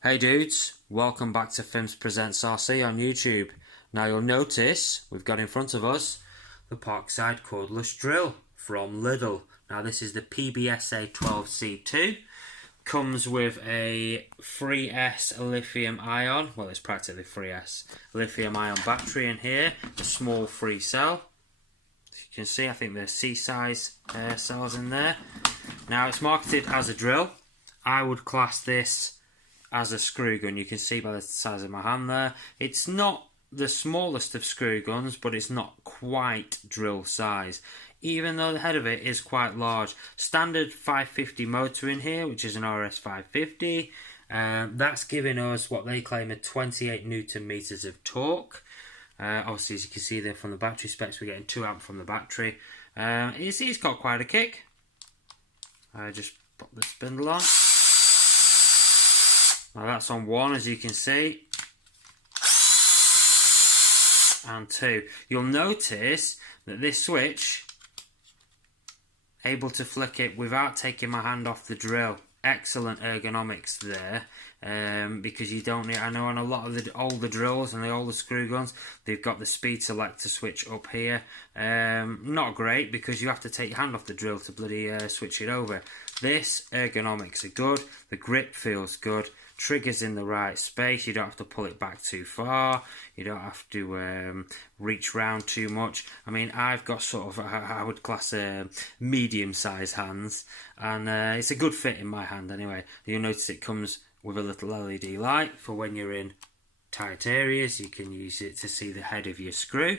Hey dudes, welcome back to Films Presents RC on YouTube. Now you'll notice we've got in front of us the Parkside cordless drill from Lidl. Now this is the PBSA 12C2. Comes with a 3S lithium ion, well it's practically 3S, lithium ion battery in here, a small free cell. As you can see, I think there's C-size cells in there. Now it's marketed as a drill. I would class this as a screw gun. You can see by the size of my hand there. It's not the smallest of screw guns, but it's not quite drill size, even though the head of it is quite large. Standard 550 motor in here, which is an RS 550. That's giving us what they claim are 28 Newton meters of torque. Obviously, as you can see there from the battery specs, we're getting 2 amp from the battery. It's got quite a kick. I just pop the spindle on. Now that's on 1, as you can see, and 2. You'll notice that this switch, able to flick it without taking my hand off the drill. Excellent ergonomics there, because you don't need, I know on a lot of the older drills and the older screw guns, they've got the speed selector switch up here. Not great, because you have to take your hand off the drill to bloody switch it over. This ergonomics are good, the grip feels good, triggers in the right space, you don't have to pull it back too far, you don't have to reach round too much. I mean, I've got sort of, I would class medium sized hands, and it's a good fit in my hand anyway. You'll notice it comes with a little LED light for when you're in tight areas. You can use it to see the head of your screw.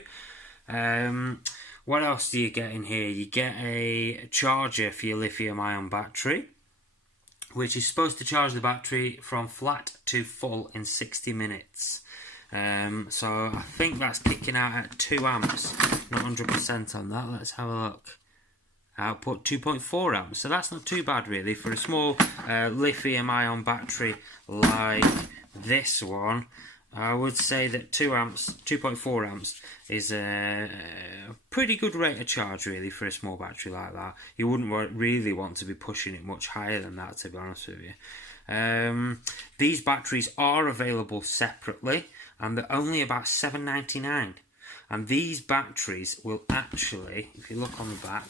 What else do you get in here? You get a charger for your lithium ion battery, which is supposed to charge the battery from flat to full in 60 minutes. So I think that's kicking out at 2 amps, not 100% on that. Let's have a look. Output 2.4 amps, so that's not too bad really for a small lithium ion battery like this one. I would say that 2 amps, 2.4 amps is a pretty good rate of charge really for a small battery like that. You wouldn't really want to be pushing it much higher than that, to be honest with you. These batteries are available separately, and they're only about $7.99. And these batteries will actually, if you look on the back,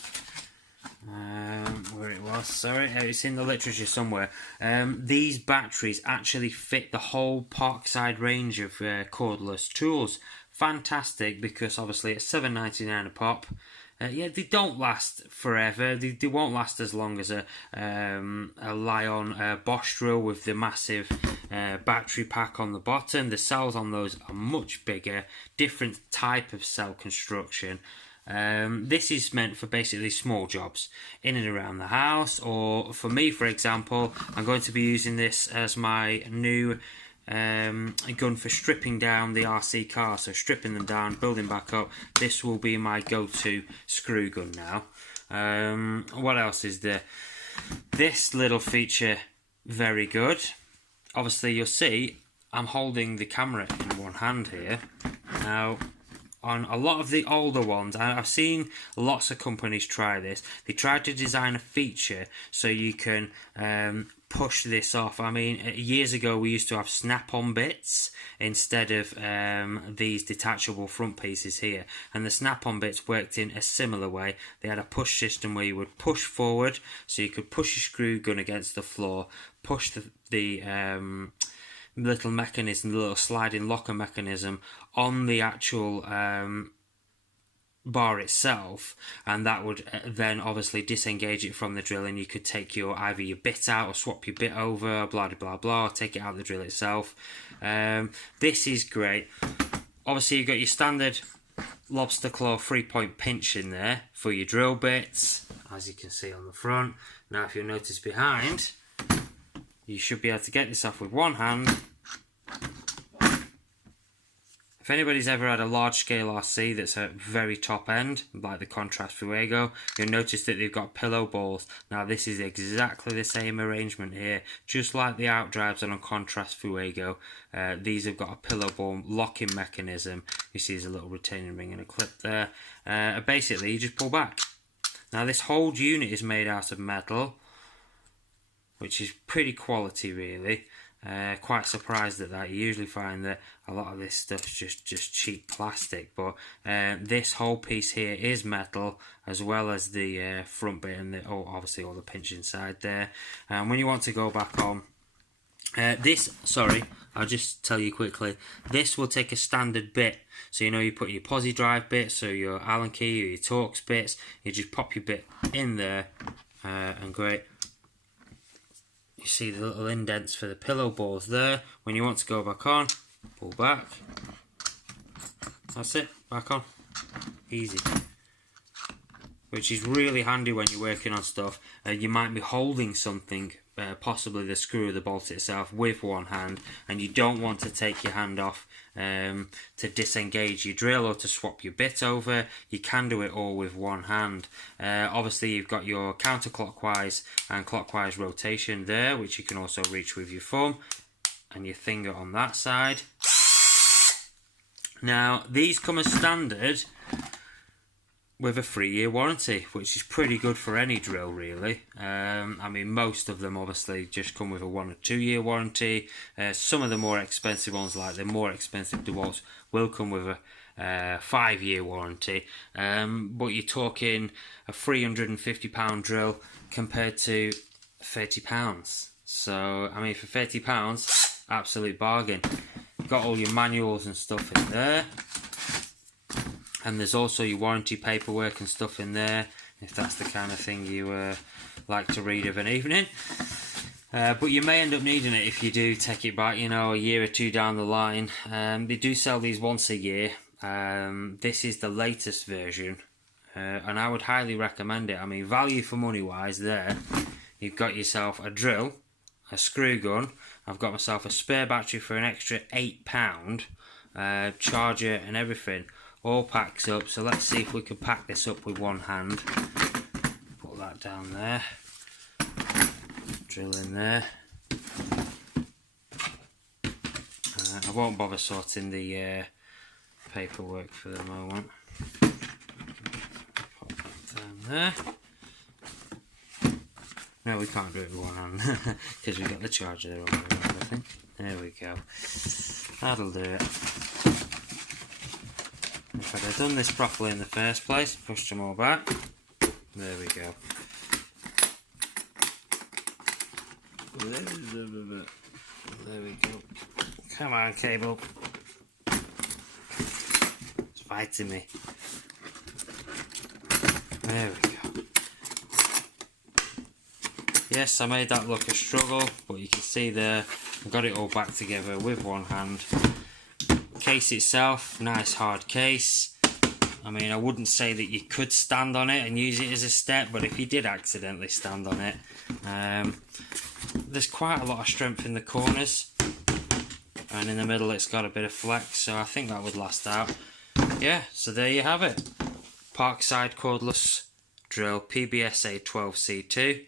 where it was, sorry, it's in the literature somewhere. These batteries actually fit the whole Parkside range of cordless tools. Fantastic, because obviously it's $7.99 a pop. Yeah, they don't last forever. They won't last as long as a Lion Bosch drill with the massive battery pack on the bottom. The cells on those are much bigger, different type of cell construction. This is meant for basically small jobs in and around the house, or for me, for example, I'm going to be using this as my new gun for stripping down the RC car, so stripping them down, building back up. This will be my go-to screw gun now. What else is there? This little feature, very good. Obviously you'll see I'm holding the camera in one hand here. Now, on a lot of the older ones, I've seen lots of companies try this. They tried to design a feature so you can push this off. I mean, years ago we used to have snap-on bits instead of these detachable front pieces here, and the snap-on bits worked in a similar way. They had a push system where you would push forward, so you could push your screw gun against the floor, push the little mechanism, the little sliding locker mechanism on the actual bar itself, and that would then obviously disengage it from the drill, and you could take either your bit out or swap your bit over, blah blah blah, or take it out of the drill itself. This is great. Obviously you've got your standard lobster claw 3-point pinch in there for your drill bits, as you can see on the front. Now if you'll notice behind, you should be able to get this off with one hand. If anybody's ever had a large scale RC that's at very top end, like the Contrast Fuego, you'll notice that they've got pillow balls. Now this is exactly the same arrangement here, just like the outdrives on a Contrast Fuego. These have got a pillow ball locking mechanism. You see there's a little retaining ring and a clip there. Basically you just pull back. Now this whole unit is made out of metal, which is pretty quality really. Quite surprised at that. You usually find that a lot of this stuff's just cheap plastic, but this whole piece here is metal, as well as the front bit and obviously all the pinch inside there. And when you want to go back on, I'll just tell you quickly, this will take a standard bit. So you put your posi drive bits, so your Allen key or your Torx bits, you just pop your bit in there, and great. You see the little indents for the pillow balls there. When you want to go back on, pull back. That's it, back on. Easy. Which is really handy when you're working on stuff. You might be holding something, possibly the screw or the bolt itself, with one hand, and you don't want to take your hand off to disengage your drill or to swap your bit over. You can do it all with one hand. Obviously you've got your counterclockwise and clockwise rotation there, which you can also reach with your thumb and your finger on that side. Now these come as standard with a 3-year warranty, which is pretty good for any drill really. I mean, most of them obviously just come with a 1 or 2 year warranty. Some of the more expensive ones, like the more expensive DeWalt's, will come with a 5-year warranty. But you're talking a £350 drill compared to £30. So I mean, for £30, absolute bargain. Got all your manuals and stuff in there. And there's also your warranty paperwork and stuff in there, if that's the kind of thing you like to read of an evening. But you may end up needing it if you do take it back, a year or two down the line. They do sell these once a year. This is the latest version, and I would highly recommend it. I mean, value for money wise there. You've got yourself a drill, a screw gun. I've got myself a spare battery for an extra £8, charger and everything. All packs up. So let's see if we can pack this up with one hand. Put that down there, drill in there. I won't bother sorting the paperwork for the moment. Put that down there. No, we can't do it with one hand because we've got the charger there already, I think. There we go. That'll do it. If I'd have done this properly in the first place, pushed them all back, there we go. There we go. Come on, cable. It's fighting me. There we go. Yes, I made that look a struggle, but you can see there, I got it all back together with one hand. Case itself, nice hard case. I mean, I wouldn't say that you could stand on it and use it as a step, but if you did accidentally stand on it, there's quite a lot of strength in the corners, and in the middle it's got a bit of flex, so I think that would last out. Yeah, so there you have it. Parkside cordless drill, PBSA 12C2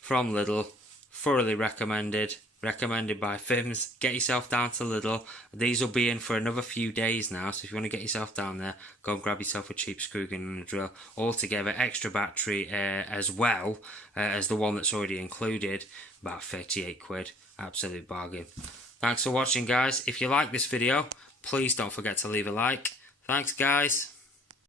from Lidl, thoroughly recommended. Recommended by Fims. Get yourself down to Lidl. These will be in for another few days now, so if you want to get yourself down there, go and grab yourself a cheap screw gun and a drill. Altogether, extra battery as well as the one that's already included. About 38 quid. Absolute bargain. Thanks for watching, guys. If you like this video, please don't forget to leave a like. Thanks, guys.